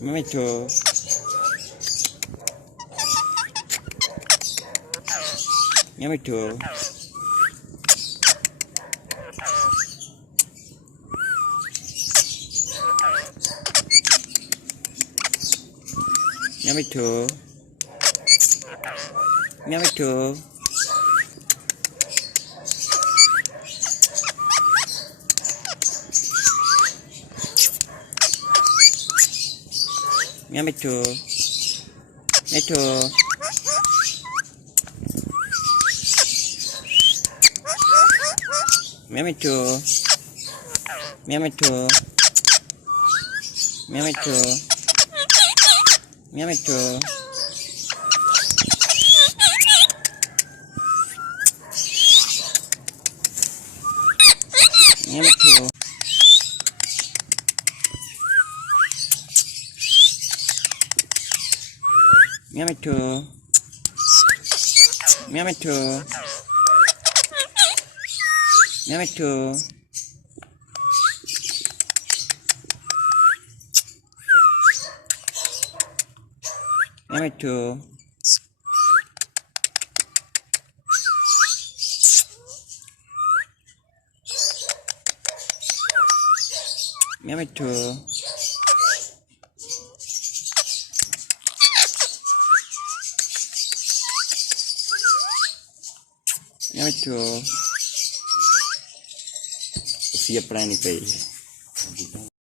Me too. Me too. Me too. Me too. Me too. Me too. Me too. Me too. Me too. Me too. Me too. Me too. Me too. Me too. Me too. Me too. Me too. Siap lah nih, Pak.